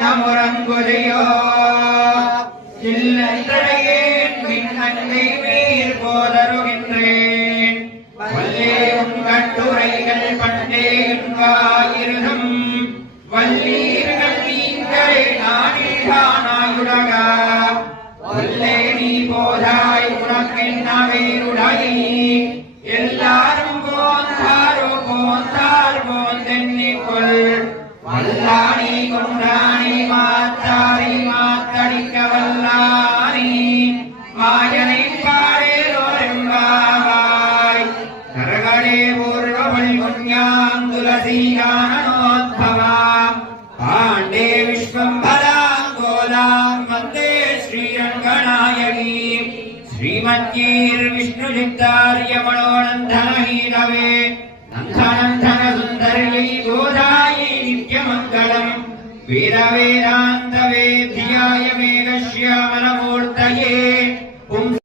நமுரங்குதையோ இல்லையே மீர் போதருகின்றேன் வல்லே உங்கட்டுரைகள் பண்டேன்வாயிருதும் வல்லீர்கள் நீங்களே நாடிகானாயுடக வல்லே நீ போதாய் உனக்கென்னவேருடை எல்லாரும் போந்தாரோ போந்தார் போந்தென்னிக்கொள் வல்லானி கொண்டானி மாத்தாரி மாத்தடிக்க வல்லானி மாயனை பாடேரோரெம்பாவாய் நரகடே பூர்வபணி புண்ணியாம் துளசீகானனோத்பவாம் பாண்டே விஸ்வம்பராங்கோதாம் வந்தே ஸ்ரீரங்கநாயகி ஸ்ரீமத்யீர் விஷ்ணுசித்தார்யமணோநந்தனஹீதவே நந்தனந்தன சுந்தர்யை கோதாயை நித்யமங்கலம் வேத வேதாந்த வேத்யாய மேகஸ்யாமல